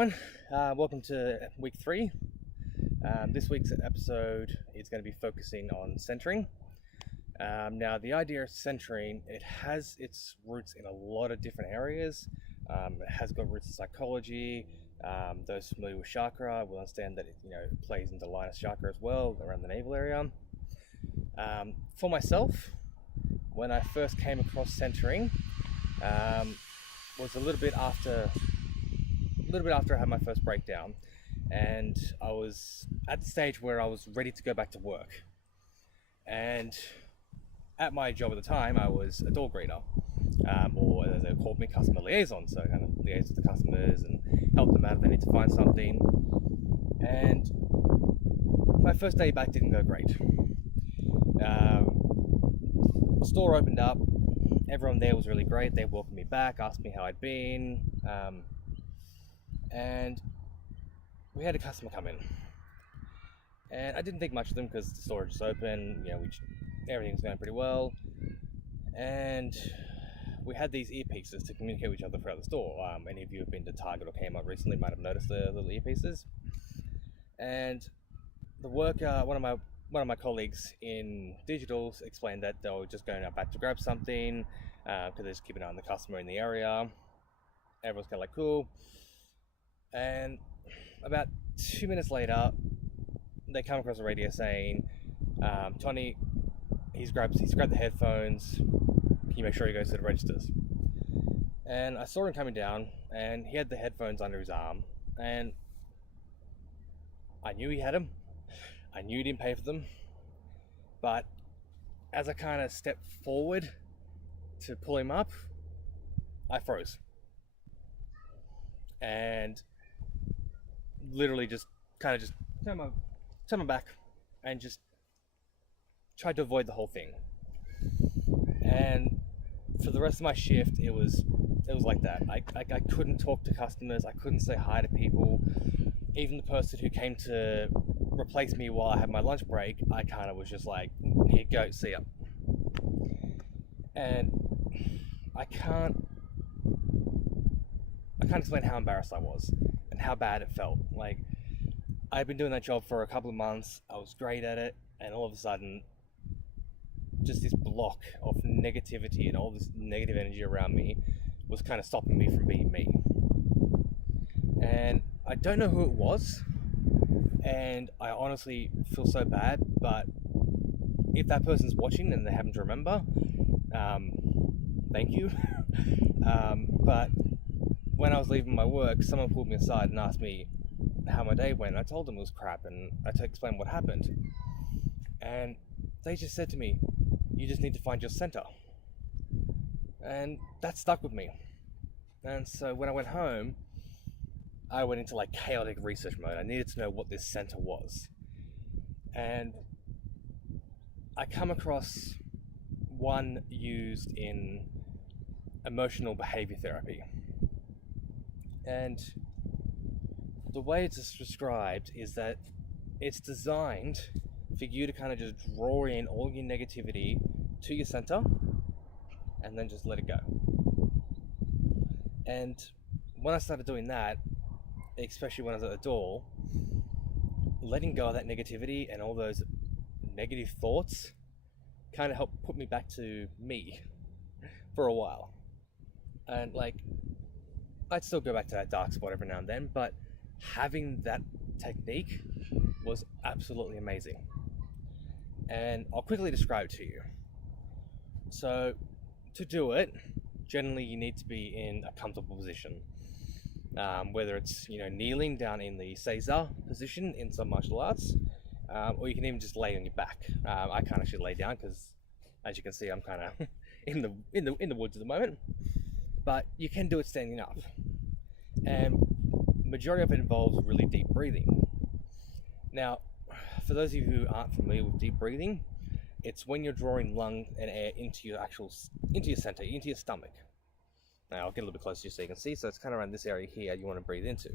everyone, welcome to week 3. This week's episode is going to be focusing on centering. Now the idea of centering, it has its roots in a lot of different areas. It has got roots in psychology. Those familiar with chakra will understand that it plays into Linus chakra as well, around the navel area. For myself, when I first came across centering, was a little bit after I had my first breakdown, and I was at the stage where I was ready to go back to work. And at my job at the time, I was a door greeter, or as they called me, customer liaison. So I kind of liaise with the customers and help them out if they need to find something. And my first day back didn't go great. The store opened up. Everyone there was really great. They welcomed me back, asked me how I'd been. And we had a customer come in, and I didn't think much of them because the store was just open, everything was going pretty well, and we had these earpieces to communicate with each other throughout the store. Any of you have been to Target or Kmart recently might have noticed the little earpieces. And the worker, one of my colleagues in digital, explained that they were just going out back to grab something because they're just keeping an eye on the customer in the area. Everyone's kind of like, cool. And about 2 minutes later, they come across the radio saying, Tonny, he's grabbed the headphones. Can you make sure he goes to the registers? And I saw him coming down, and he had the headphones under his arm, and I knew he had them. I knew he didn't pay for them. But as I kind of stepped forward to pull him up, I froze. And literally just turned my back and just tried to avoid the whole thing. And for the rest of my shift, it was like that. I couldn't talk to customers. I couldn't say hi to people. Even the person who came to replace me while I had my lunch break, I kind of was just like, here you go, see ya. And I can't explain how embarrassed I was and how bad it felt. Like, I'd been doing that job for a couple of months. I was great at it, and all of a sudden, just this block of negativity and all this negative energy around me was kind of stopping me from being me. And I don't know who it was, and I honestly feel so bad, but if that person's watching and they happen to remember, thank you. But when I was leaving my work, someone pulled me aside and asked me how my day went. I told them it was crap, and I explained what happened. And they just said to me, you just need to find your center. And that stuck with me. And so when I went home, I went into like chaotic research mode. I needed to know what this center was. And I come across one used in emotional behavior therapy. And the way it's described is that it's designed for you to kind of just draw in all your negativity to your center and then just let it go. And when I started doing that, especially when I was at the door, letting go of that negativity and all those negative thoughts kind of helped put me back to me for a while. And like, I'd still go back to that dark spot every now and then, but having that technique was absolutely amazing. And I'll quickly describe it to you. So to do it, generally you need to be in a comfortable position. Whether it's kneeling down in the Caesar position in some martial arts, or you can even just lay on your back. I can't actually lay down because, as you can see, I'm kind of in the woods at the moment. But you can do it standing up, and majority of it involves really deep breathing. Now, for those of you who aren't familiar with deep breathing, it's when you're drawing lung and air into your center, into your stomach. Now I'll get a little bit closer so you can see. So it's kind of around this area here you want to breathe into.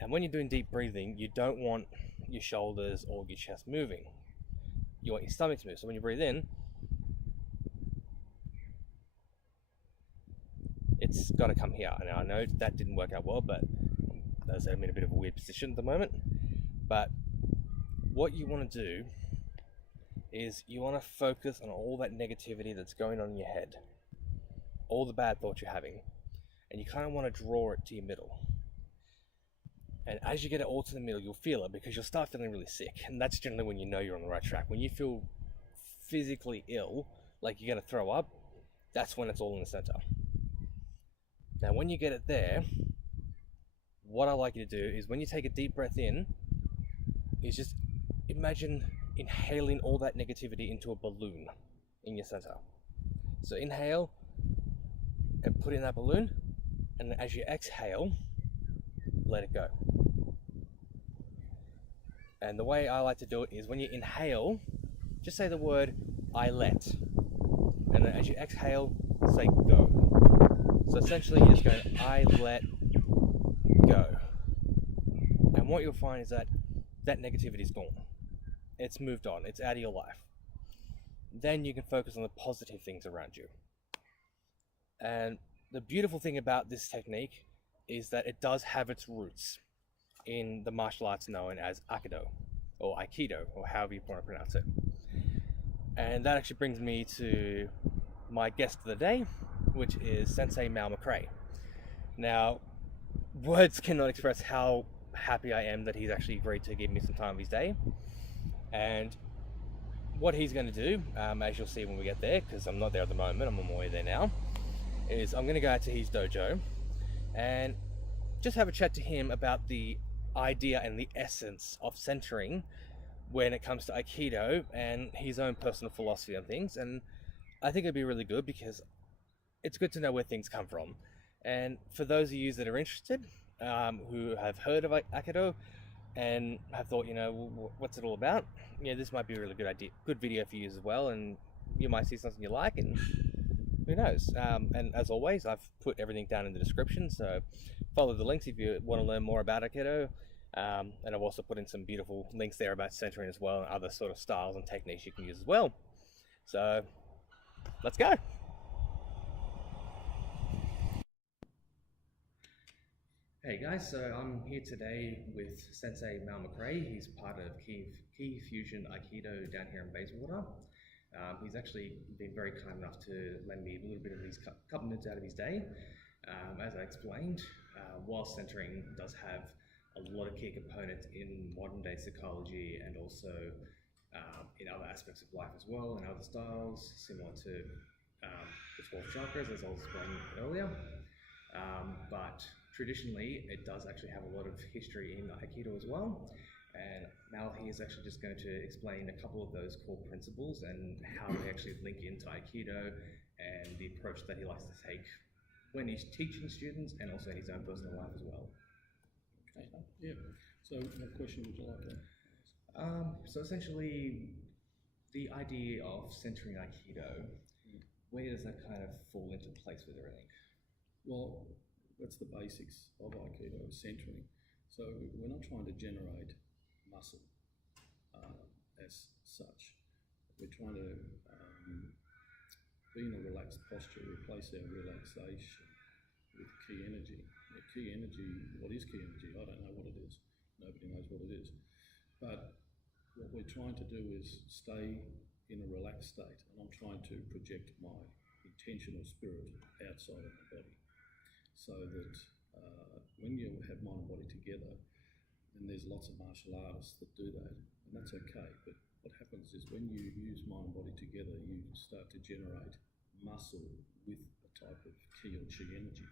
And when you're doing deep breathing, you don't want your shoulders or your chest moving. You want your stomach to move. So when you breathe in, it's got to come here. Now I know that didn't work out well, but as I'm in a bit of a weird position at the moment. But what you want to do is you want to focus on all that negativity that's going on in your head, all the bad thoughts you're having, and you kind of want to draw it to your middle. And as you get it all to the middle, you'll feel it, because you'll start feeling really sick. And that's generally when you know you're on the right track. When you feel physically ill, like you're going to throw up, that's when it's all in the center. Now, when you get it there, what I like you to do is when you take a deep breath in, is just imagine inhaling all that negativity into a balloon in your center. So inhale and put it in that balloon, and as you exhale, let it go. And the way I like to do it is when you inhale, just say the word I let, and then as you exhale, say go. So essentially you're just going I let go. And what you'll find is that negativity is gone. It's moved on, it's out of your life. Then you can focus on the positive things around you. And the beautiful thing about this technique is that it does have its roots in the martial arts known as Aikido, or Aikido, or however you want to pronounce it. And that actually brings me to my guest of the day, which is Sensei Mal McRae. Now, words cannot express how happy I am that he's actually agreed to give me some time of his day. And what he's going to do, as you'll see when we get there, because I'm not there at the moment, I'm on my way there now, is I'm going to go out to his dojo and just have a chat to him about the idea and the essence of centering when it comes to Aikido and his own personal philosophy on things. And I think it'd be really good because it's good to know where things come from. And for those of you that are interested, who have heard of Aikido and have thought, what's it all about? Yeah, this might be a really good video for you as well, and you might see something you like, and who knows. And as always, I've put everything down in the description, so follow the links if you want to learn more about Aikido. And I've also put in some beautiful links there about centering as well, and other sort of styles and techniques you can use as well. So let's go. Hey guys, so I'm here today with Sensei Mal McRae. He's part of Ki Fusion Aikido down here in Bayswater. He's actually been very kind enough to lend me a little bit of his couple minutes out of his day. As I explained, while centering does have a lot of key components in modern day psychology and also in other aspects of life as well, and other styles similar to the 12 chakras, as I was explaining earlier. But traditionally, it does actually have a lot of history in Aikido as well. And now he is actually just going to explain a couple of those core principles and how they actually link into Aikido and the approach that he likes to take when he's teaching students and also in his own personal life as well. Okay. Yeah. So what question would you like to ask? So essentially, the idea of centering Aikido, where does that kind of fall into place with everything? Well, that's the basics of Aikido, centering. So we're not trying to generate muscle as such. We're trying to be in a relaxed posture, replace our relaxation with ki energy. Now, ki energy, what is ki energy? I don't know what it is. Nobody knows what it is. But what we're trying to do is stay in a relaxed state, and I'm trying to project my intentional spirit outside of the body, so that when you have mind and body together, then there's lots of martial artists that do that, and that's okay. But what happens is when you use mind and body together, you start to generate muscle with a type of ki or chi energy.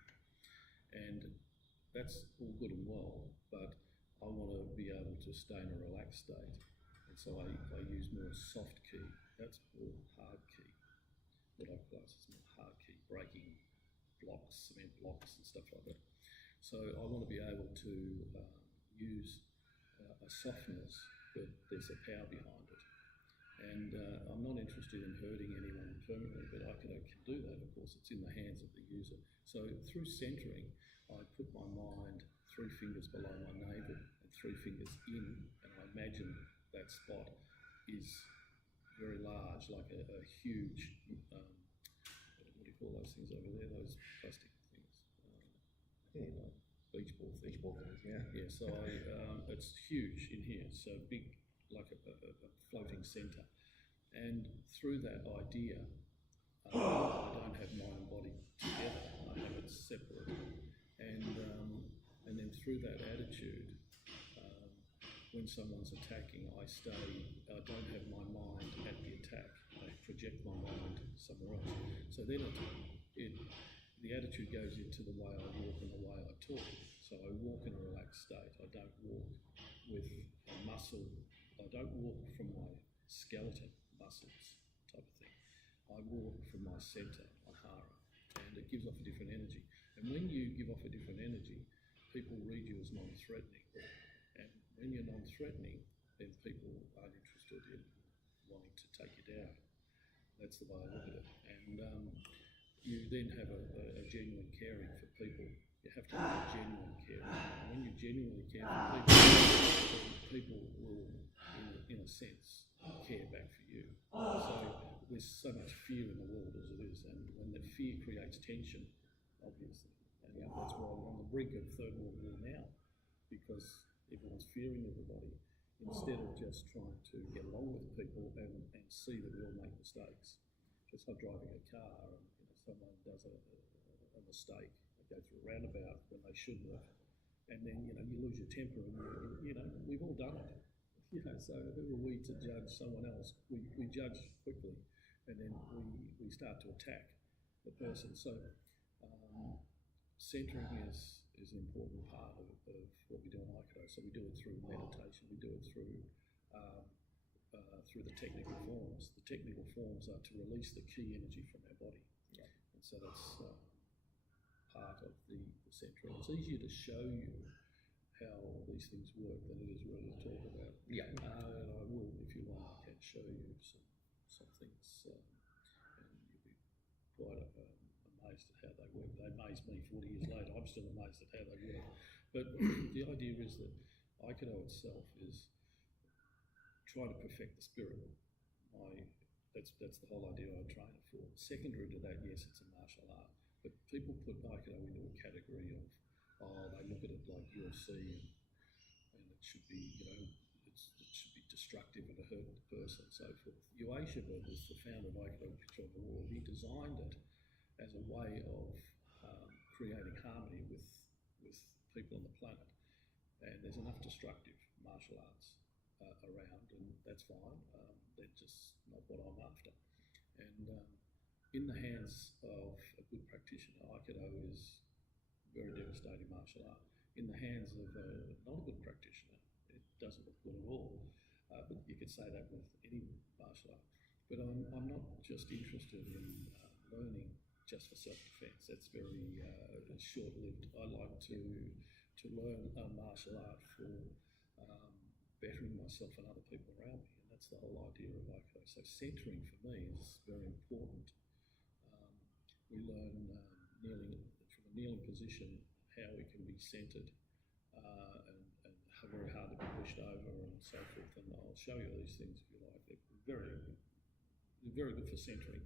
And that's all good and well, but I want to be able to stay in a relaxed state. And so I use more soft ki. That's more hard ki. What I class as more hard ki, breaking blocks, cement blocks and stuff like that. So I want to be able to use a softness, but there's a power behind it. And I'm not interested in hurting anyone permanently, but Aikido can do that. Of course, it's in the hands of the user. So through centering, I put my mind 3 fingers below my navel and 3 fingers in, and I imagine that spot is very large, like a huge, what do you call those things over there, those plastic things? beach ball thing. Beach ball things, yeah. Yeah, so it's huge in here, so big, like a floating centre. And through that idea, I don't have mind and body together, I have it separate. And then through that attitude, when someone's attacking, I don't have my mind at the attack, I project my mind somewhere else. So then the attitude goes into the way I walk and the way I talk. So I walk in a relaxed state. I don't walk with a muscle. I don't walk from my skeleton muscles type of thing. I walk from my center, my hara, and it gives off a different energy. And when you give off a different energy, people read you as non-threatening. And when you're non-threatening, then people aren't interested in wanting to take you down. That's the way I look at it. And you then have a genuine caring for people. You have to have a genuine caring. And when you genuinely care for people, people will, in a sense, care back for you. So there's so much fear in the world as it is, and when the fear creates tension, obviously, and that's why we're on the brink of Third World War now, because everyone's fearing everybody, instead of just trying to get along with people and see that we all make mistakes. It's like driving a car and someone does a mistake, they go through a roundabout when they shouldn't have, and then you lose your temper, and we've all done it. So who are we to judge someone else? We judge quickly, and then we start to attack the person. So centering is an important part of what we do in Aikido. So we do it through meditation, we do it through the technical forms. The technical forms are to release the ki energy from our body. Yeah. And so that's part of the centering. It's easier to show you how these things work than it is really to talk about. Yeah. And I will, if you want, I can show you some things, and you'll be quite amazed at how they work. They amazed me 40 years later. I'm still amazed at how they work. But the idea is that Aikido itself is trying to perfect the spirit. That's the whole idea I train it for. Secondary to that, yes, it's a martial art, but people put Aikido into a category of, they look at it like UFC, and it should be, it should be destructive and hurt the person, and so forth. Ueshiba was the founder of Aikido Picture of the World. He designed it as a way of creating harmony with people on the planet. And there's enough destructive martial arts around, and that's fine. They're just not what I'm after. And in the hands of a good practitioner, Aikido is very devastating martial art. In the hands of not a good practitioner, it doesn't look good at all. But you could say that with any martial art. But I'm not just interested in learning just for self-defense. That's very short-lived. I like to learn a martial art for bettering myself and other people around me, and that's the whole idea of Aikido. So centering for me is very important. We learn kneeling from a kneeling position, how we can be centered and very hard to be pushed over and so forth. And I'll show you these things if you like. They're very good for centering.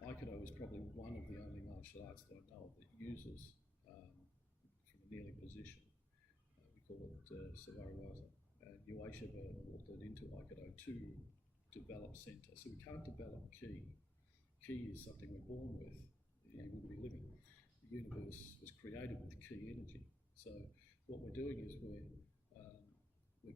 Aikido is probably one of the only martial arts that I know of that uses from a kneeling position. We call it Savariwaza. And Ueshiba brought that into Aikido to develop center. So we can't develop ki. Ki is something we're born with. You wouldn't be living. The universe was created with ki energy. So what we're doing is we're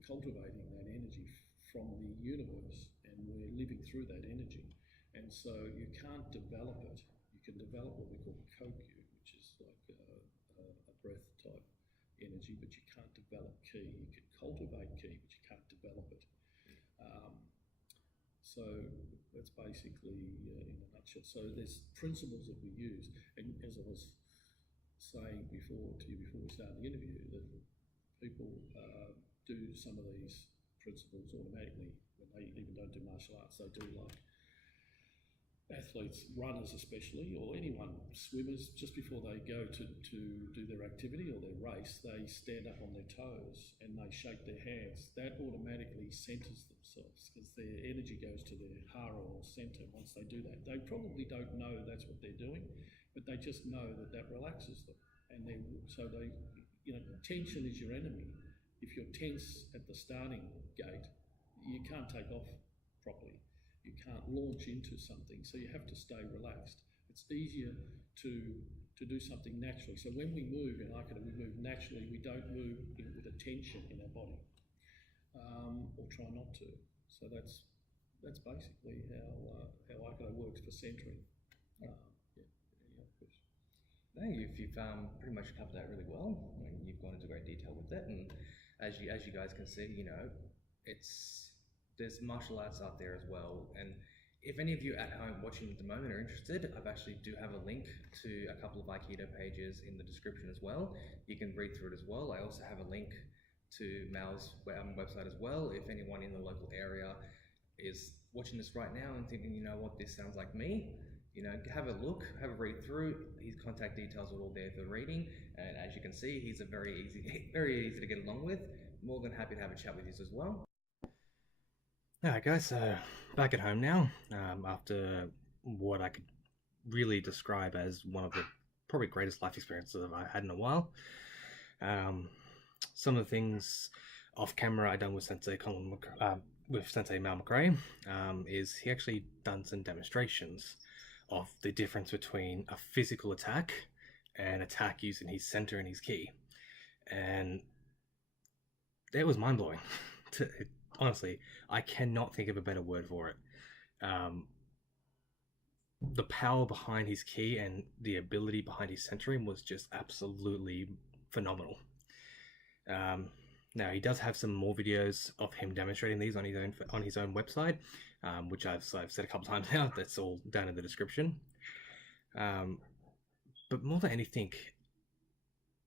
cultivating that energy from the universe, and we're living through that energy. And so you can't develop it. You can develop what we call kokyu, which is like a breath type energy, but you can't develop ki. You can cultivate ki, but you can't develop it. So that's basically in a nutshell. So there's principles that we use, and as I was saying before we started the interview, that people do some of these principles automatically when they even don't do martial arts. They do, like athletes, runners especially, or anyone, swimmers, just before they go to do their activity or their race, they stand up on their toes and they shake their hands. That automatically centers themselves because their energy goes to their hara or center once they do that. They probably don't know that's what they're doing, but they just know that relaxes them. And so tension is your enemy. If you're tense at the starting gate, you can't take off properly. You can't launch into something, so you have to stay relaxed. It's easier to do something naturally. So when we move in Aikido, we move naturally. We don't move with a tension in our body, or try not to. So that's basically how Aikido works for centering. Yeah. Any other questions? No, you've pretty much covered that really well. I mean, you've gone into great detail with it, and as you guys can see, there's martial arts out there as well. And if any of you at home watching at the moment are interested, I've actually do have a link to a couple of Aikido pages in the description as well. You can read through it as well. I also have a link to Mal's website as well. If anyone in the local area is watching this right now and thinking, what, this sounds like me, have a look, have a read through. His contact details are all there for reading, and as you can see, he's a very easy to get along with. More than happy to have a chat with you as well. Alright guys, so back at home now, after what I could really describe as one of the probably greatest life experiences I've had in a while. Some of the things off camera I done with Sensei Mal McRae, is he actually done some demonstrations of the difference between a physical attack and attack using his center and his ki. And it was mind-blowing. Honestly, I cannot think of a better word for it. The power behind his ki and the ability behind his centering was just absolutely phenomenal. Now he does have some more videos of him demonstrating these on his own website, which I've said a couple times now. That's all down in the description. But more than anything,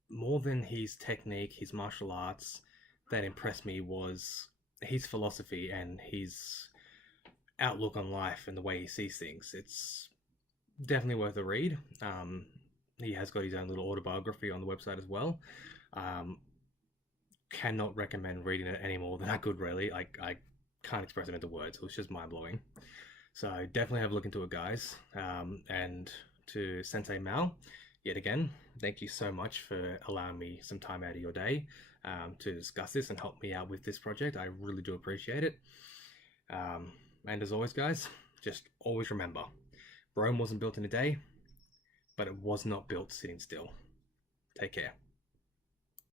more than his technique, his martial arts, that impressed me was his philosophy and his outlook on life and the way he sees things. It's definitely worth a read. He has got his own little autobiography on the website as well. Cannot recommend reading it any more than I could, really. I can't express it into words. It was just mind-blowing. So definitely have a look into it, guys. And to Sensei Mal, yet again, thank you so much for allowing me some time out of your day to discuss this and help me out with this project. I really do appreciate it. And as always, guys, just always remember, Rome wasn't built in a day, but it was not built sitting still. Take care.